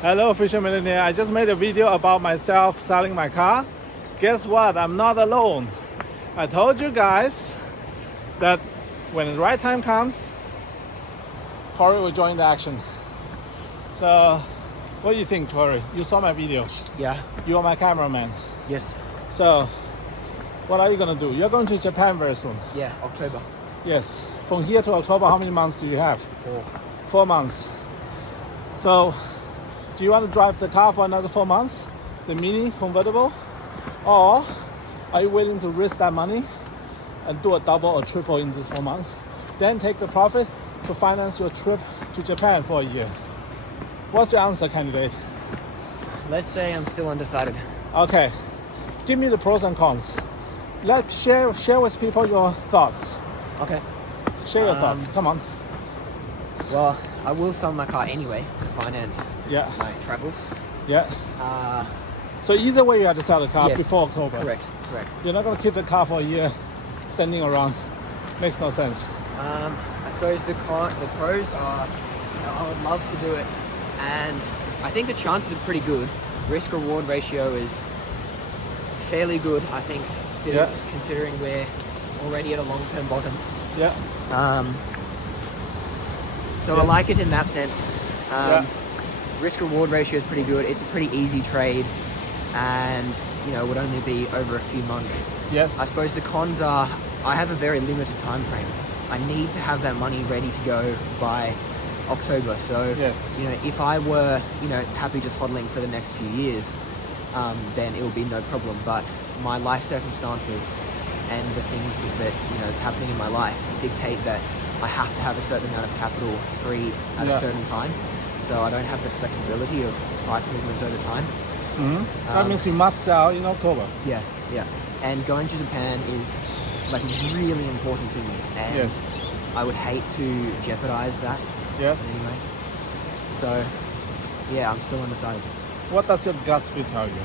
Hello, Future Millionaire. I just made a video about myself selling my car. Guess what? I'm not alone. I told you guys that when the right time comes, Corey will join the action. So, what do you think, Corey? You saw my video. Yeah. You are my cameraman. Yes. So, what are you gonna do? You're going to Japan very soon. Yeah. October. Yes. From here to October, how many months do you have? 4. 4 months. So, do you want to drive the car for another 4 months? The Mini convertible? Or are you willing to risk that money and do a double or triple in these 4 months? Then take the profit to finance your trip to Japan for a year. What's your answer, candidate? Let's say I'm still undecided. Okay. Give me the pros and cons. Share with people your thoughts. Okay. Share your thoughts. Come on. Well, I will sell my car anyway to finance Yeah. my travels. Yeah. Uh, So either way, you have to sell the car yes. before October. Correct. You're not going to keep the car for a year standing around. Makes no sense. I suppose the pros are, I would love to do it, and I think the chances are pretty good. Risk reward ratio is fairly good, I think, considering we're already at a long-term bottom. Yeah. So Yes. I like it in that sense. Risk reward ratio is pretty good. It's a pretty easy trade, and it would only be over a few months. Yes. I suppose the cons are I have a very limited time frame. I need to have that money ready to go by October. So Yes. if I were happy just hodling for the next few years, then it will be no problem. But my life circumstances and the things that is happening in my life dictate that I have to have a certain amount of capital free at a certain time. So I don't have the flexibility of price movements over time. That means you must sell in October. Yeah. And going to Japan is really important to me. And Yes. I would hate to jeopardize that Yes. anyway. So yeah, I'm still undecided. What does your gut feel tell you?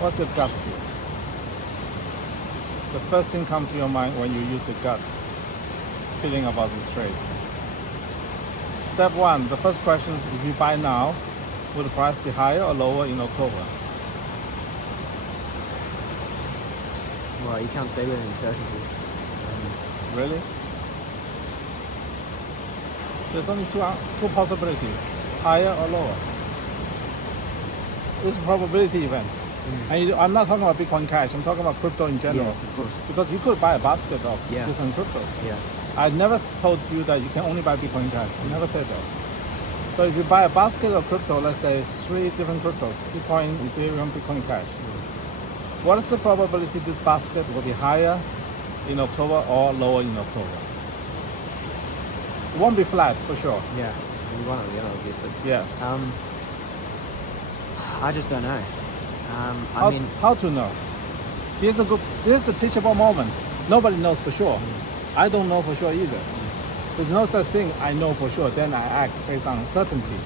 What's your gut feel? The first thing comes to your mind when you use your gut feeling about this trade. Step one, the first question is, if you buy now, will the price be higher or lower in October? Well, you can't say with any certainty. Really? There's only two possibilities, higher or lower. It's a probability event. And I'm not talking about Bitcoin Cash, I'm talking about crypto in general. Yes, of course. Because you could buy a basket of Yeah. different cryptos. Yeah. I never told you that you can only buy Bitcoin Cash. I never said that. So if you buy a basket of crypto, let's say 3 different cryptos, Bitcoin, Ethereum, Bitcoin Cash, what is the probability this basket will be higher in October or lower in October? It won't be flat for sure. Yeah. One or the other, obviously. Yeah. I just don't know. How to know? Here's a teachable moment. Nobody knows for sure. I don't know for sure either. There's no such thing I know for sure, then I act based on certainty.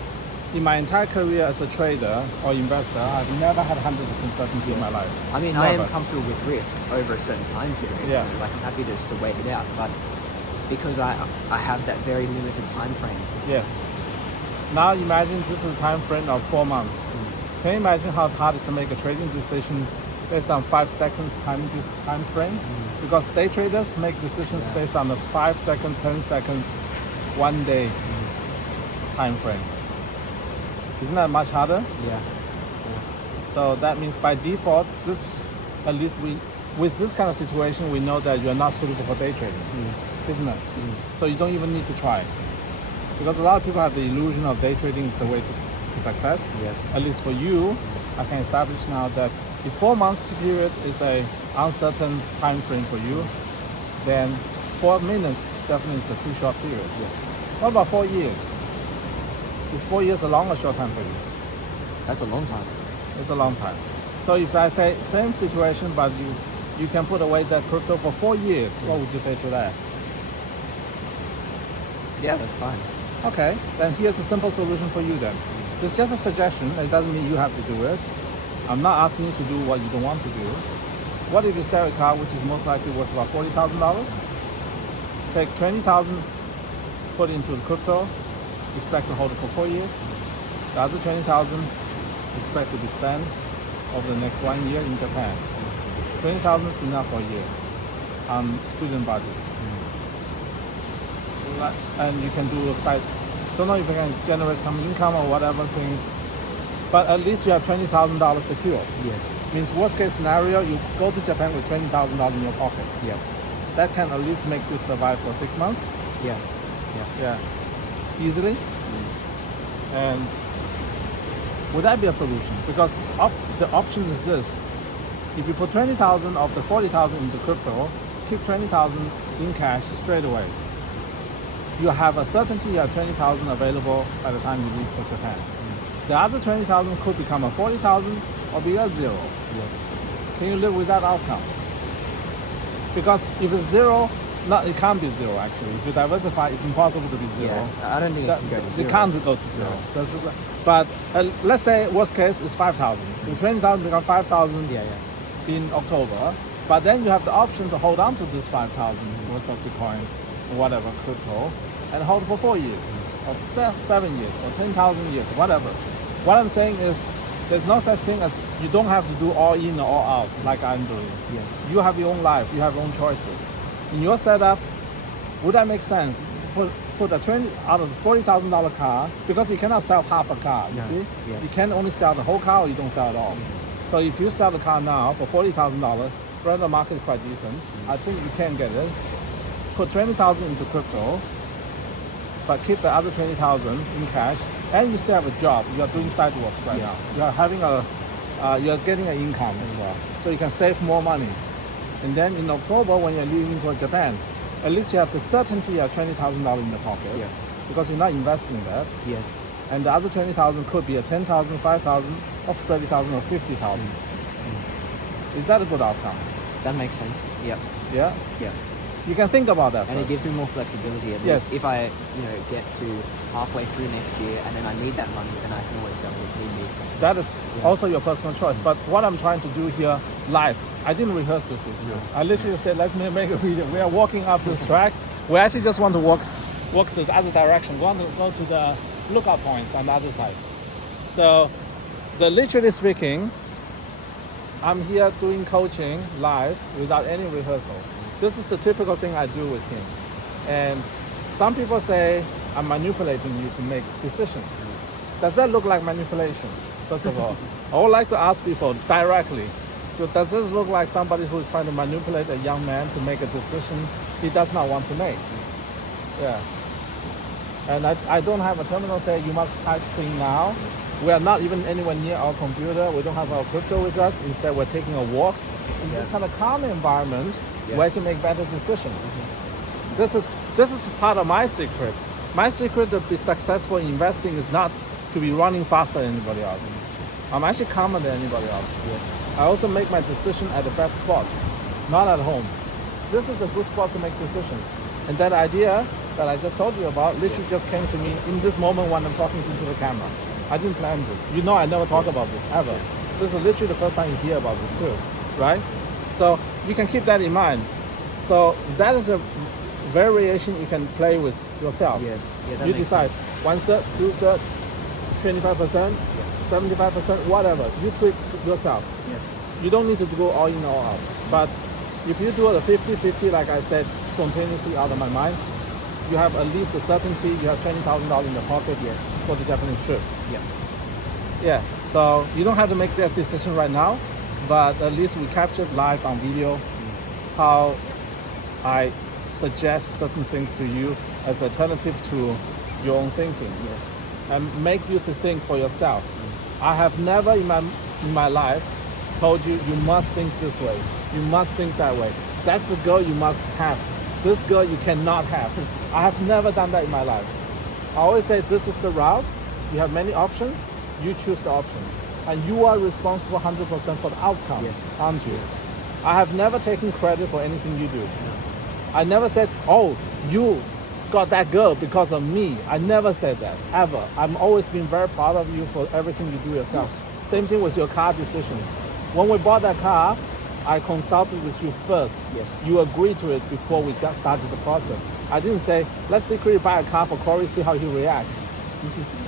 In my entire career as a trader or investor, I've never had 100% certainty in my life. I Never. am comfortable with risk over a certain time period. Yeah. I'm happy just to wait it out, but because I have that very limited time frame. Yes. Now imagine this is a time frame of 4 months. Can you imagine how hard it is to make a trading decision based on 5 seconds time frame? Because day traders make decisions based on the 5 seconds, 10 seconds, 1 day time frame. Isn't that much harder? Yeah. So that means by default, at least with this kind of situation, we know that you're not suitable for day trading, isn't it? So you don't even need to try. Because a lot of people have the illusion of day trading is the way to success. Yes. At least for you, I can establish now that if 4 months period is a uncertain time frame for you, then 4 minutes definitely is a too short period. Yeah. What about 4 years? Is 4 years a long or short time for you? That's a long time. It's a long time. So if I say same situation, but you can put away that crypto for 4 years, what would you say to that? Yeah, that's fine. Okay, then here's a simple solution for you then. It's just a suggestion. It doesn't mean you have to do it. I'm not asking you to do what you don't want to do. What if you sell a car which is most likely worth about $40,000? Take 20,000, put into the crypto, expect to hold it for 4 years. The other 20,000 expect to be spent over the next 1 year in Japan. 20,000 is enough for a year on student budget. And you can do a side, don't know if you can generate some income or whatever things, but at least you have $20,000 secured. Yes. Means worst case scenario, you go to Japan with $20,000 in your pocket. Yeah. That can at least make you survive for 6 months. Yeah. Yeah. Easily. And would that be a solution? Because the option is this. If you put 20,000 of the 40,000 into crypto, keep 20,000 in cash straight away. You have a certainty you have 20,000 available by the time you leave for Japan. The other 20,000 could become a 40,000 or be a zero. Yes. Can you live with that outcome? Because if it's zero, it can't be zero actually. If you diversify, it's impossible to be zero. Yeah. I don't think it can go to zero. It can't go to zero. No. But let's say worst case is 5,000. So 20,000 become 5,000 in October. But then you have the option to hold on to this 5,000 worth of Bitcoin or whatever crypto and hold for 4 years or 7 years or 10,000 years, whatever. What I'm saying is there's no such thing as you don't have to do all in or all out like I'm doing. Yes. You have your own life, you have your own choices. In your setup, would that make sense? Put a 20 out of the $40,000 car, because you cannot sell half a car, you see? Yes. You can only sell the whole car or you don't sell at all. So if you sell the car now for $40,000, right, the market is quite decent. I think you can get it. Put 20,000 into crypto, but keep the other 20,000 in cash, and you still have a job. You are doing side works right now. You are having you are getting an income as well, so you can save more money. And then in October, when you're leaving for Japan, at least you have the certainty you have $20,000 in the pocket, because you're not investing that. Yes. And the other 20,000 could be a 10,000, 5,000, or 30,000, or 50,000. Is that a good outcome? That makes sense. Yep. Yeah. Yeah. You can think about that. And first. it gives me more flexibility. At Yes. least if I, get to halfway through next year and then I need that money, then I can always sell it if need be. That is also your personal choice. But what I'm trying to do here live, I didn't rehearse this with you. I literally said, let's make a video. We are walking up this track. We actually just want to walk to the other direction. We want to go to the lookout points on the other side. So, literally speaking, I'm here doing coaching live without any rehearsal. This is the typical thing I do with him. And some people say I'm manipulating you to make decisions. Does that look like manipulation? First of all, I would like to ask people directly, does this look like somebody who is trying to manipulate a young man to make a decision he does not want to make? Yeah. And I don't have a terminal saying you must type thing now. We are not even anywhere near our computer. We don't have our crypto with us. Instead, we're taking a walk in this kind of calm environment where you make better decisions. This is part of my secret. My secret to be successful in investing is not to be running faster than anybody else. I'm actually calmer than anybody else. Yes. I also make my decision at the best spots, not at home. This is a good spot to make decisions. And that idea that I just told you about literally just came to me in this moment when I'm talking into the camera. I didn't plan this. I never talk about this, ever. This is literally the first time you hear about this too, right? So you can keep that in mind. So that is a variation you can play with yourself. Yes. Yeah, You decide, 1/3, 2/3, 25%, 75%, whatever. You tweak yourself. Yes. You don't need to go all in or all out. But if you do the 50-50, like I said, spontaneously out of my mind, you have at least a certainty you have $20,000 in the pocket for the Japanese trip. Yeah. Yeah, so you don't have to make that decision right now, but at least we captured live on video how I suggest certain things to you as alternative to your own thinking. Yes. And make you to think for yourself. I have never in my life told you must think this way, you must think that way. That's the girl you must have. This girl you cannot have. I have never done that in my life. I always say this is the route. You have many options. You choose the options. And you are responsible 100% for the outcome, aren't you? Yes. I have never taken credit for anything you do. I never said, oh, you got that girl because of me. I never said that, ever. I'm always been very proud of you for everything you do yourself. Yes. Same thing with your car decisions. When we bought that car, I consulted with you first. Yes. You agreed to it before we got started the process. I didn't say, let's secretly buy a car for Corey, see how he reacts.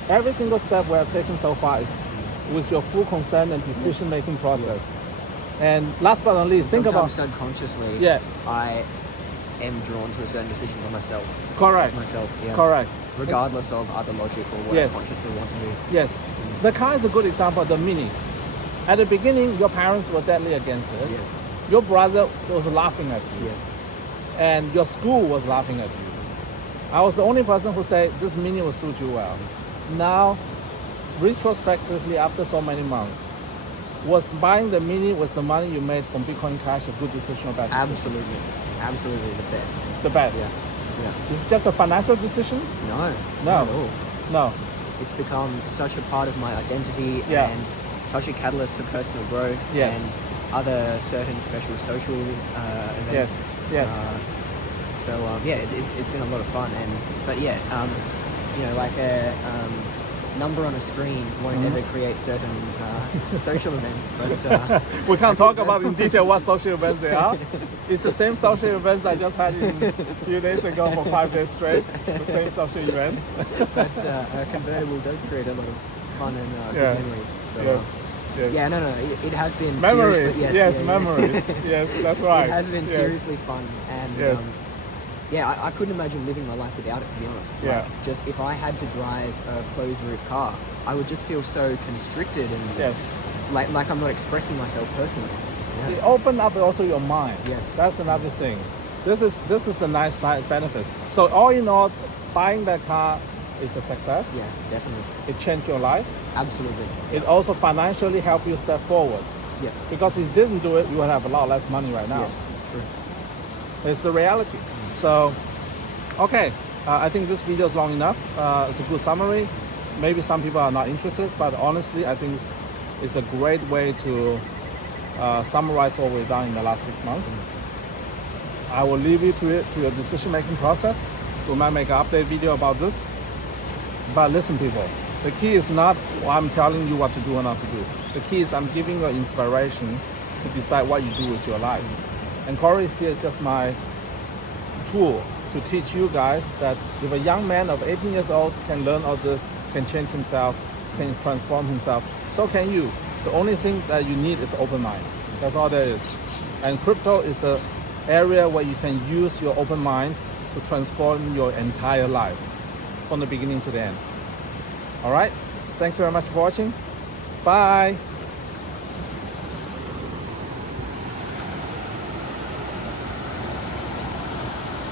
Every single step we have taken so far is with your full consent and decision-making process. Yes. And last but not least, think about subconsciously. Yeah. I am drawn to a certain decision by myself. correct, Myself. Yeah. correct. Regardless of other logic or what Yes. I consciously want to do. Yes, the car is a good example. The Mini. At the beginning, your parents were deadly against it. Yes. Your brother was laughing at you. Yes. And your school was laughing at you. I was the only person who said this Mini will suit you well. Now, retrospectively, after so many months, was buying the Mini with the money you made from Bitcoin Cash a good decision or bad decision? Absolutely the best. The best. Yeah. Is it just a financial decision? No. No. Not at all. No. It's become such a part of my identity Yeah. and such a catalyst for personal growth Yes. and other certain special social events. Yes. It's been a lot of fun, like a number on a screen won't ever create certain social events, but We can't talk about in detail what social events they are. It's the same social events I just had a few days ago for 5 days straight. The same social events. but a convertible does create a lot of fun and Yeah. good memories. So, Yes. Yes. Yeah, no, it has been Memories. seriously, Yes, memories. Yes, that's right. It has been Yes. seriously fun, and Yes. I couldn't imagine living my life without it. To be honest, Yeah. like, just if I had to drive a closed roof car, I would just feel so constricted and Yes. like I'm not expressing myself personally. It Yeah. opened up also your mind. Yes. That's another thing. This is the nice side benefit. So all in all, buying that car is a success. Yeah, definitely, It changed your life. absolutely. It also financially helped you step forward. Yeah. Because if you didn't do it, you would have a lot less money right now. Yes. True. It's the reality. So, okay, I think this video is long enough. It's a good summary. Maybe some people are not interested, but honestly, I think it's a great way to summarize what we've done in the last 6 months. I will leave you to your decision-making process. We might make an update video about this. But listen, people, the key is not I'm telling you what to do or not to do. The key is I'm giving you inspiration to decide what you do with your life. And Corey is here is just my tool to teach you guys that if a young man of 18 years old can learn all this, can change himself, can transform himself, so can you. The only thing that you need is open mind. That's all there is. And crypto is the area where you can use your open mind to transform your entire life from the beginning to the end. All right? Thanks very much for watching. Bye.